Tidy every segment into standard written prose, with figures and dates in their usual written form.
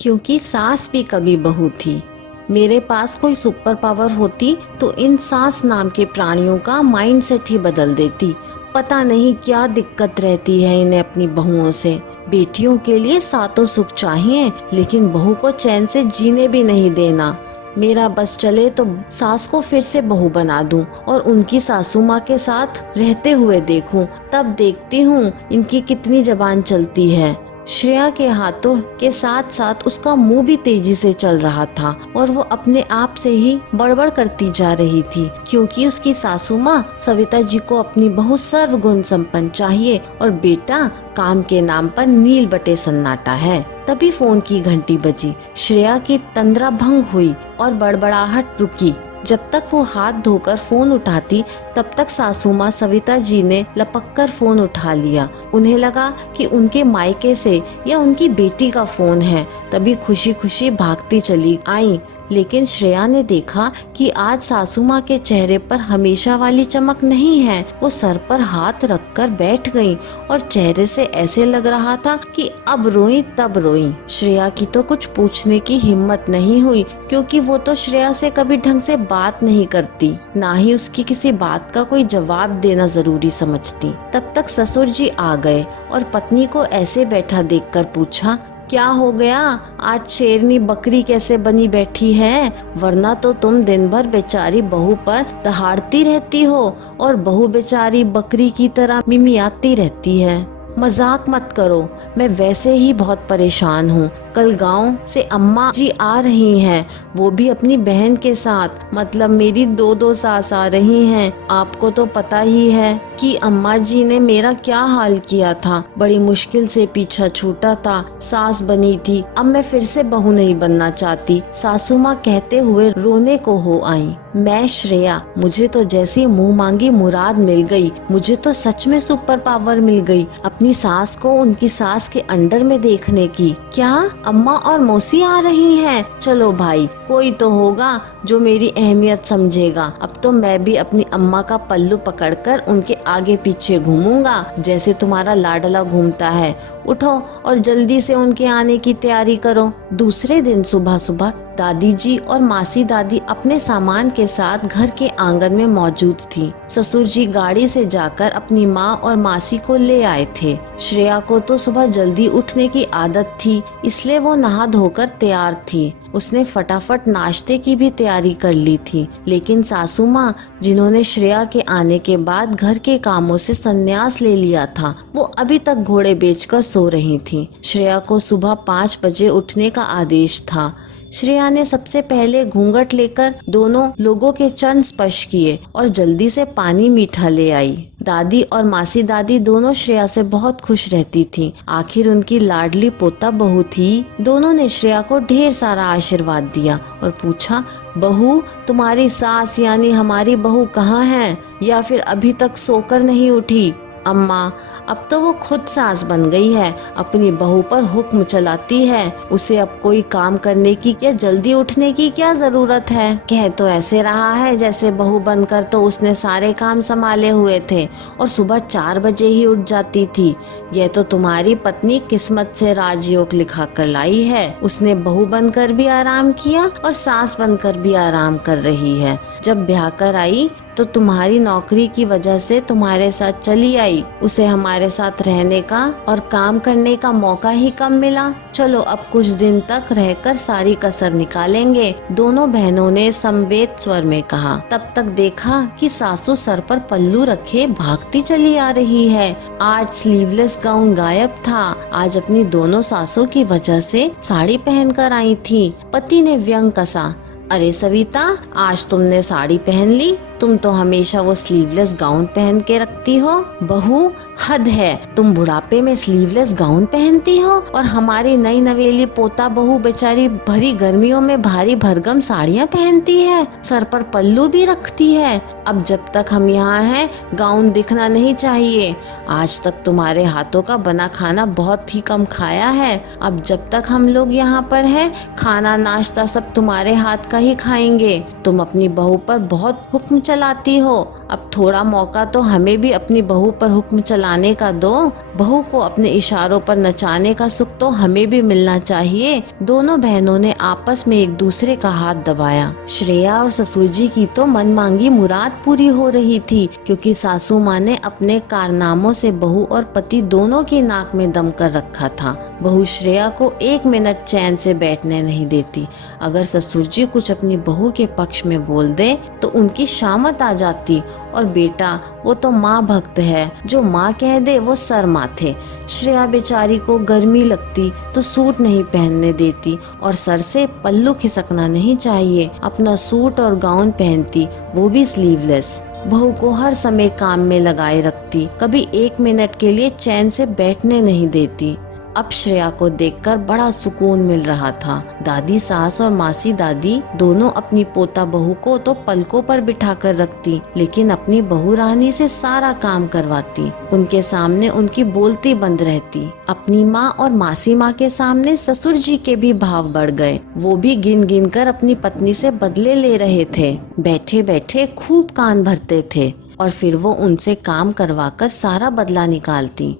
क्योंकि सास भी कभी बहू थी। मेरे पास कोई सुपर पावर होती तो इन सास नाम के प्राणियों का माइंडसेट ही बदल देती। पता नहीं क्या दिक्कत रहती है इन्हें अपनी बहुओं से। बेटियों के लिए सातों सुख चाहिए, लेकिन बहू को चैन से जीने भी नहीं देना। मेरा बस चले तो सास को फिर से बहू बना दूं और उनकी सासू माँ के साथ रहते हुए देखूं। तब देखती हूँ इनकी कितनी जबान चलती है। श्रेया के हाथों के साथ साथ उसका मुंह भी तेजी से चल रहा था और वो अपने आप से ही बड़बड़ करती जा रही थी, क्योंकि उसकी सासू माँ सविता जी को अपनी बहू सर्वगुण संपन्न चाहिए और बेटा काम के नाम पर नील बटे सन्नाटा है। तभी फोन की घंटी बजी। श्रेया की तंद्रा भंग हुई और बड़बड़ाहट रुकी। जब तक वो हाथ धोकर फोन उठाती तब तक सासू माँ सविता जी ने लपककर फोन उठा लिया। उन्हें लगा कि उनके मायके से या उनकी बेटी का फोन है, तभी खुशी खुशी भागती चली आई। लेकिन श्रेया ने देखा कि आज सासू माँ के चेहरे पर हमेशा वाली चमक नहीं है। वो सर पर हाथ रखकर बैठ गईं और चेहरे से ऐसे लग रहा था कि अब रोई तब रोई। श्रेया की तो कुछ पूछने की हिम्मत नहीं हुई, क्योंकि वो तो श्रेया से कभी ढंग से बात नहीं करती, ना ही उसकी किसी बात का कोई जवाब देना जरूरी समझती। तब तक ससुर जी आ गए और पत्नी को ऐसे बैठा देखकर पूछा, क्या हो गया? आज शेरनी बकरी कैसे बनी बैठी है? वरना तो तुम दिन भर बेचारी बहू पर दहाड़ती रहती हो और बहू बेचारी बकरी की तरह मिमियाती रहती है। मजाक मत करो, मैं वैसे ही बहुत परेशान हूँ। कल गांव से अम्मा जी आ रही हैं, वो भी अपनी बहन के साथ, मतलब मेरी दो सास आ रही हैं। आपको तो पता ही है कि अम्मा जी ने मेरा क्या हाल किया था। बड़ी मुश्किल से पीछा छूटा था, सास बनी थी। अब मैं फिर से बहू नहीं बनना चाहती, सासू माँ कहते हुए रोने को हो आई। मैं श्रेया, मुझे तो जैसी मुंह मांगी मुराद मिल गई। मुझे तो सच में सुपर पावर मिल गई, अपनी सास को उनकी सास के अंडर में देखने की। क्या अम्मा और मौसी आ रही हैं? चलो भाई, कोई तो होगा जो मेरी अहमियत समझेगा। अब तो मैं भी अपनी अम्मा का पल्लू पकड़कर उनके आगे पीछे घूमूंगा, जैसे तुम्हारा लाडला घूमता है। उठो और जल्दी से उनके आने की तैयारी करो। दूसरे दिन सुबह सुबह दादी जी और मासी दादी अपने सामान के साथ घर के आंगन में मौजूद थी। ससुर जी गाड़ी से जाकर अपनी माँ और मासी को ले आए थे। श्रेया को तो सुबह जल्दी उठने की आदत थी, इसलिए वो नहा धोकर तैयार थी। उसने फटाफट नाश्ते की भी तैयारी कर ली थी। लेकिन सासू माँ, जिन्होंने श्रेया के आने के बाद घर के कामों से संन्यास ले लिया था, वो अभी तक घोड़े बेचकर सो रही थी। श्रेया को सुबह 5 बजे उठने का आदेश था। श्रेया ने सबसे पहले घूंघट लेकर दोनों लोगों के चरण स्पर्श किए और जल्दी से पानी मीठा ले आई। दादी और मासी दादी दोनों श्रेया से बहुत खुश रहती थीं। आखिर उनकी लाडली पोता बहू थी। दोनों ने श्रेया को ढेर सारा आशीर्वाद दिया और पूछा, बहू, तुम्हारी सास यानी हमारी बहू कहाँ है, या फिर अभी तक सोकर नहीं उठी? अम्मा, अब तो वो खुद सास बन गई है, अपनी बहू पर हुक्म चलाती है। उसे अब कोई काम करने की या जल्दी उठने की क्या जरूरत है? कह तो ऐसे रहा है जैसे बहू बनकर तो उसने सारे काम संभाले हुए थे और सुबह 4 बजे ही उठ जाती थी। यह तो तुम्हारी पत्नी किस्मत से राजयोग लिखा कर लाई है। उसने बहू बनकर भी आराम किया और सास बनकर भी आराम कर रही है। जब ब्याह कर आई तो तुम्हारी नौकरी की वजह से तुम्हारे साथ चली आई। उसे हमारे साथ रहने का और काम करने का मौका ही कम मिला। चलो अब कुछ दिन तक रहकर सारी कसर निकालेंगे, दोनों बहनों ने समवेत स्वर में कहा। तब तक देखा कि सासू सर पर पल्लू रखे भागती चली आ रही है। आज स्लीवलेस गाउन गायब था। आज अपनी दोनों सासों की वजह से साड़ी पहनकर आई थी। पति ने व्यंग कसा, अरे सविता, आज तुमने साड़ी पहन ली? तुम तो हमेशा वो स्लीवलेस गाउन पहन के रखती हो। बहू, हद है, तुम बुढ़ापे में स्लीवलेस गाउन पहनती हो और हमारी नई नवेली पोता बहू बेचारी भरी गर्मियों में भारी भरगम साड़ियाँ पहनती है, सर पर पल्लू भी रखती है। अब जब तक हम यहाँ हैं, गाउन दिखना नहीं चाहिए। आज तक तुम्हारे हाथों का बना खाना बहुत ही कम खाया है। अब जब तक हम लोग यहाँ पर हैं, खाना नाश्ता सब तुम्हारे हाथ का ही खाएंगे। तुम अपनी बहू पर बहुत हुक्म चलाती हो। अब थोड़ा मौका तो हमें भी अपनी बहू पर हुक्म चलाने का दो। बहू को अपने इशारों पर नचाने का सुख तो हमें भी मिलना चाहिए। दोनों बहनों ने आपस में एक दूसरे का हाथ दबाया। श्रेया और ससुर जी की तो मनमांगी मुराद पूरी हो रही थी, क्योंकि सासू माँ ने अपने कारनामों से बहू और पति दोनों की नाक में दम कर रखा था। बहू श्रेया को 1 मिनट चैन से बैठने नहीं देती। अगर ससुर जी कुछ अपनी बहू के पक्ष में बोल दे तो उनकी शामत आ जाती, और बेटा वो तो माँ भक्त है, जो माँ कह दे वो सर माथे। श्रेया बेचारी को गर्मी लगती तो सूट नहीं पहनने देती, और सर से पल्लू खिसकना नहीं चाहिए। अपना सूट और गाउन पहनती, वो भी स्लीवलेस। बहू को हर समय काम में लगाए रखती, कभी 1 मिनट के लिए चैन से बैठने नहीं देती। अब श्रेया को देखकर बड़ा सुकून मिल रहा था। दादी सास और मासी दादी दोनों अपनी पोता बहू को तो पलकों पर बिठाकर रखती, लेकिन अपनी बहू रानी से सारा काम करवाती। उनके सामने उनकी बोलती बंद रहती। अपनी माँ और मासी माँ के सामने ससुर जी के भी भाव बढ़ गए। वो भी गिन गिन कर अपनी पत्नी से बदले ले रहे थे। बैठे बैठे खूब कान भरते थे, और फिर वो उनसे काम करवाकर सारा बदला निकालती।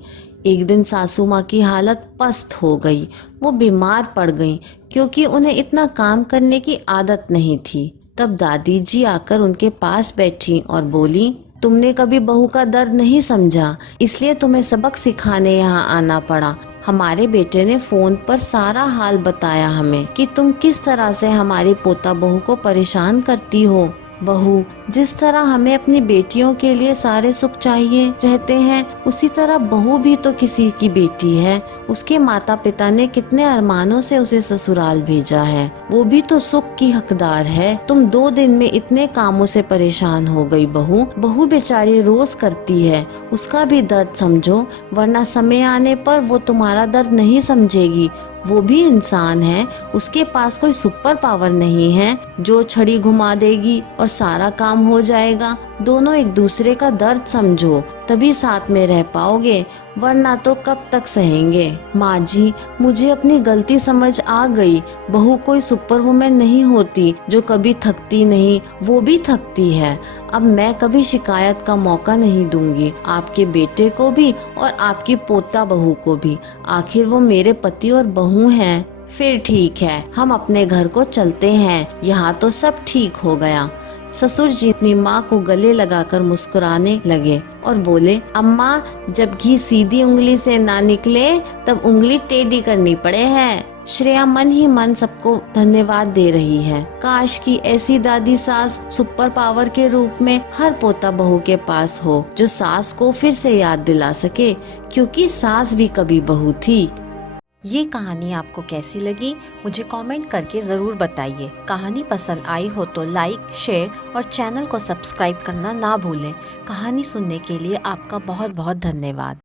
एक दिन सासू माँ की हालत पस्त हो गई। वो बीमार पड़ गईं, क्योंकि उन्हें इतना काम करने की आदत नहीं थी। तब दादी जी आकर उनके पास बैठी और बोली, तुमने कभी बहू का दर्द नहीं समझा, इसलिए तुम्हें सबक सिखाने यहाँ आना पड़ा। हमारे बेटे ने फोन पर सारा हाल बताया हमें कि तुम किस तरह से हमारी पोता बहू को परेशान करती हो। बहू, जिस तरह हमें अपनी बेटियों के लिए सारे सुख चाहिए रहते हैं, उसी तरह बहू भी तो किसी की बेटी है। उसके माता पिता ने कितने अरमानों से उसे ससुराल भेजा है, वो भी तो सुख की हकदार है। तुम 2 दिन में इतने कामों से परेशान हो गई बहू। बहू बेचारी रोज करती है, उसका भी दर्द समझो, वरना समय आने पर वो तुम्हारा दर्द नहीं समझेगी। वो भी इंसान है, उसके पास कोई सुपर पावर नहीं है जो छड़ी घुमा देगी और सारा काम हो जाएगा। दोनों एक दूसरे का दर्द समझो, तभी साथ में रह पाओगे, वरना तो कब तक सहेंगे। माँ जी, मुझे अपनी गलती समझ आ गई। बहू कोई सुपर वुमेन नहीं होती जो कभी थकती नहीं, वो भी थकती है। अब मैं कभी शिकायत का मौका नहीं दूंगी, आपके बेटे को भी और आपकी पोता बहू को भी। आखिर वो मेरे पति और बहू हैं। फिर ठीक है, हम अपने घर को चलते हैं, यहाँ तो सब ठीक हो गया। ससुर जी अपनी माँ को गले लगाकर मुस्कुराने लगे और बोले, अम्मा, जब घी सीधी उंगली से ना निकले तब उंगली टेढ़ी करनी पड़े है। श्रेया मन ही मन सबको धन्यवाद दे रही है। काश कि ऐसी दादी सास सुपर पावर के रूप में हर पोता बहू के पास हो, जो सास को फिर से याद दिला सके, क्योंकि सास भी कभी बहू थी। ये कहानी आपको कैसी लगी मुझे कमेंट करके ज़रूर बताइए। कहानी पसंद आई हो तो लाइक, शेयर और चैनल को सब्सक्राइब करना ना भूलें। कहानी सुनने के लिए आपका बहुत बहुत धन्यवाद।